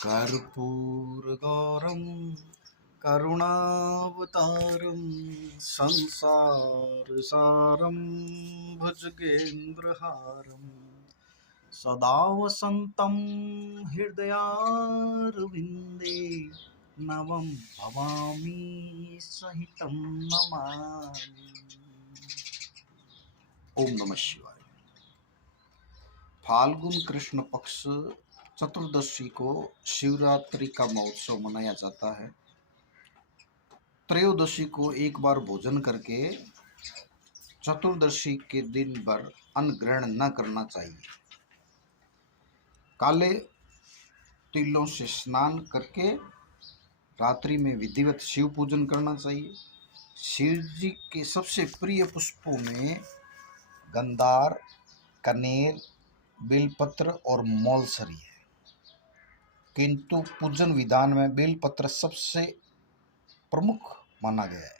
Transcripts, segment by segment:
कर्पूरगौरं करुणावतारं संसारसारं भुजगेन्द्रहारं सदा वसन्तं हृदयारविन्दे नवं भवामि सहितं नमामि। ओम नमः शिवाय। फाल्गुन कृष्ण पक्ष चतुर्दशी को शिवरात्रि का महोत्सव मनाया जाता है। त्रयोदशी को एक बार भोजन करके चतुर्दशी के दिन भर अन्न ग्रहण न करना चाहिए। काले तिलों से स्नान करके रात्रि में विधिवत शिव पूजन करना चाहिए। शिव जी के सबसे प्रिय पुष्पों में गंधार, कनेर, बेलपत्र और मौलसरी है, किंतु पूजन विधान में बेलपत्र सबसे प्रमुख माना गया है।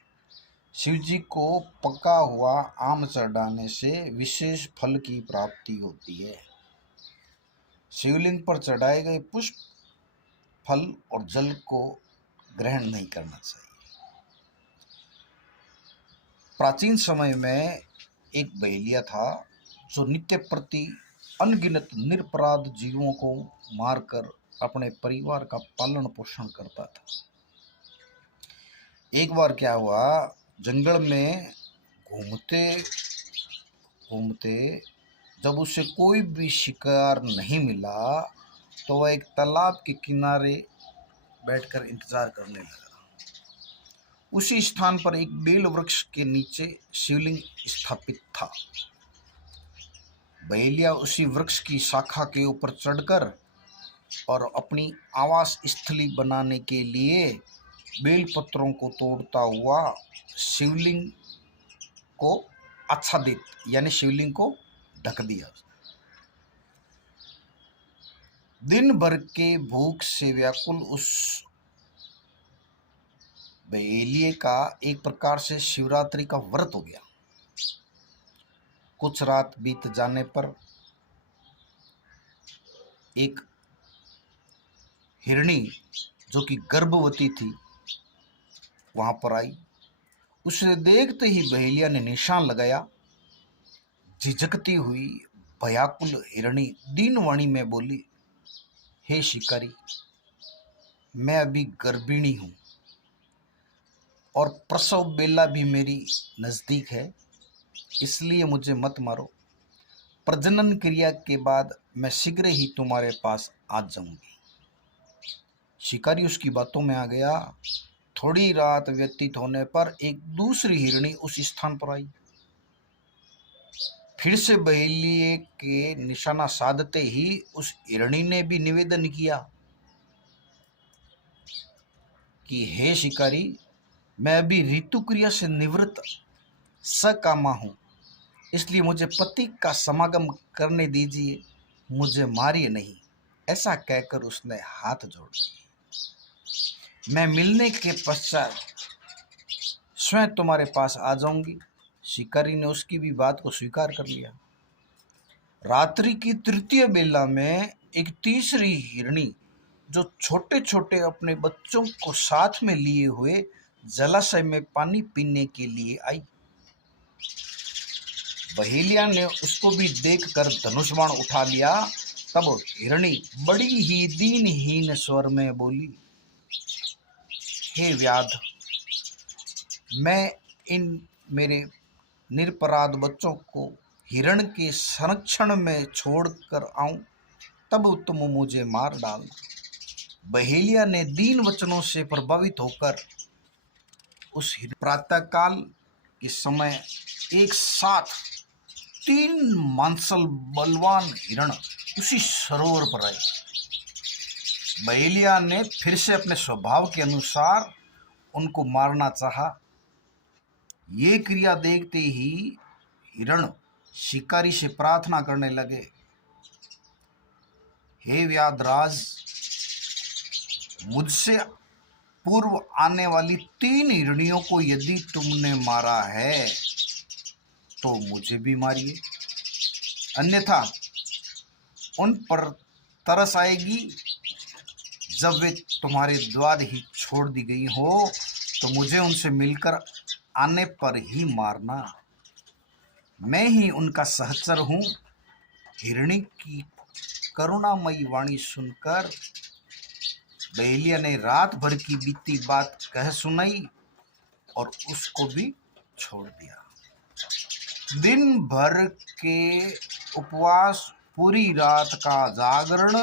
शिव जी को पका हुआ आम चढ़ाने से विशेष फल की प्राप्ति होती है। शिवलिंग पर चढ़ाए गए पुष्प, फल और जल को ग्रहण नहीं करना चाहिए। प्राचीन समय में एक बहेलिया था जो नित्य प्रति अनगिनत निरपराध जीवों को मारकर अपने परिवार का पालन पोषण करता था। एक बार क्या हुआ, जंगल में घूमते घूमते जब उसे कोई भी शिकार नहीं मिला तो वह एक तालाब के किनारे बैठकर इंतजार करने लगा। उसी स्थान पर एक बेल वृक्ष के नीचे शिवलिंग स्थापित था। बहेलिया उसी वृक्ष की शाखा के ऊपर चढ़कर और अपनी आवास स्थली बनाने के लिए बेल पत्रों को तोड़ता हुआ शिवलिंग को आच्छादित यानी शिवलिंग को ढक दिया। दिन भर के भूख से व्याकुल उस बहेलिये का एक प्रकार से शिवरात्रि का व्रत हो गया। कुछ रात बीत जाने पर एक हिरणी जो कि गर्भवती थी वहां पर आई। उसे देखते ही बहेलिया ने निशान लगाया। झिझकती हुई भयाकुल हिरणी दीनवाणी में बोली, हे शिकारी, मैं अभी गर्भिणी हूं और प्रसव बेला भी मेरी नजदीक है, इसलिए मुझे मत मारो। प्रजनन क्रिया के बाद मैं शीघ्र ही तुम्हारे पास आ जाऊंगी। शिकारी उसकी बातों में आ गया। थोड़ी रात व्यतीत होने पर एक दूसरी हिरणी उस स्थान पर आई। फिर से बहेलिये के निशाना साधते ही उस हिरणी ने भी निवेदन किया कि हे शिकारी, मैं अभी ऋतु क्रिया से निवृत्त सकामा हूं, इसलिए मुझे पति का समागम करने दीजिए, मुझे मारिए नहीं। ऐसा कहकर उसने हाथ जोड़ दिए। मैं मिलने के पश्चात स्वयं तुम्हारे पास आ जाऊंगी। शिकारी ने उसकी भी बात को स्वीकार कर लिया। रात्रि की तृतीय बेला में एक तीसरी हिरणी जो छोटे छोटे अपने बच्चों को साथ में लिए हुए जलाशय में पानी पीने के लिए आई। बहेलिया ने उसको भी देखकर धनुष बाण उठा लिया। तब हिरणी बड़ी ही दीनहीन स्वर में बोली, हे व्याध, मैं इन मेरे निरपराध बच्चों को हिरण के संरक्षण में छोड़कर आऊं, तब तुम मुझे मार डालना। बहेलिया ने दीन वचनों से प्रभावित होकर उस प्रातःकाल के समय एक साथ 3 मांसल बलवान हिरण उसी सरोवर पर आए। बहेलिया ने फिर से अपने स्वभाव के अनुसार उनको मारना चाहा। ये क्रिया देखते ही हिरण शिकारी से प्रार्थना करने लगे, हे व्याधराज, मुझसे पूर्व आने वाली 3 हिरणियों को यदि तुमने मारा है तो मुझे भी मारिए, अन्यथा उन पर तरस आएगी जब वे तुम्हारे द्वार ही छोड़ दी गई हो तो मुझे उनसे मिलकर आने पर ही मारना। मैं ही उनका सहचर हूँ। हिरणी की करुणामयी वाणी सुनकर बहेलिया ने रात भर की बीती बात कह सुनाई और उसको भी छोड़ दिया। दिन भर के उपवास, पूरी रात का जागरण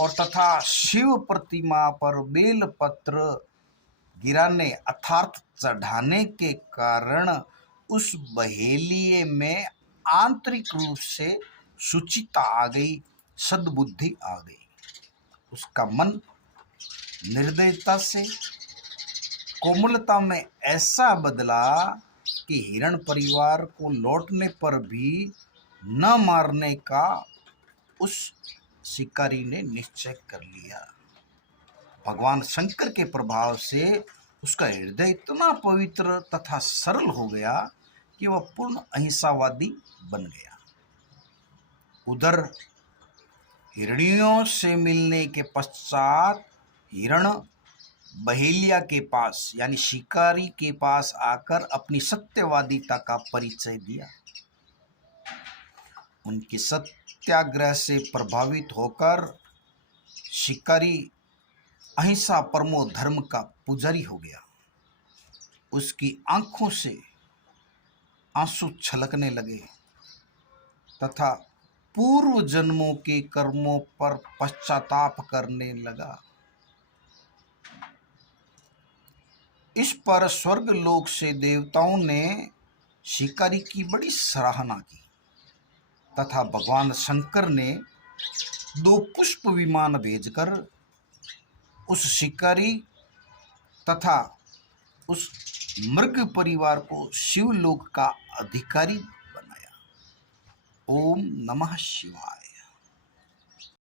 और तथा शिव प्रतिमा पर बेल पत्र गिराने अर्थात चढ़ाने के कारण उस बहेलिये में आंतरिक रूप से शुचिता आ गई, सद्बुद्धि आ गई। उसका मन निर्दयता से कोमलता में ऐसा बदला कि हिरण परिवार को लौटने पर भी न मारने का उस शिकारी ने निश्चय कर लिया। भगवान शंकर के प्रभाव से उसका हृदय इतना पवित्र तथा सरल हो गया कि वह पूर्ण अहिंसावादी बन गया। उधर हिरणियों से मिलने के पश्चात हिरण बहेलिया के पास यानी शिकारी के पास आकर अपनी सत्यवादिता का परिचय दिया। उनके सत्याग्रह से प्रभावित होकर शिकारी अहिंसा परमो धर्म का पुजारी हो गया। उसकी आंखों से आंसू छलकने लगे तथा पूर्व जन्मों के कर्मों पर पश्चाताप करने लगा। इस पर स्वर्ग लोक से देवताओं ने शिकारी की बड़ी सराहना की तथा भगवान शंकर ने 2 पुष्प विमान भेजकर उस शिकारी तथा उस मृग परिवार को शिवलोक का अधिकारी बनाया। ओम नमः शिवाय।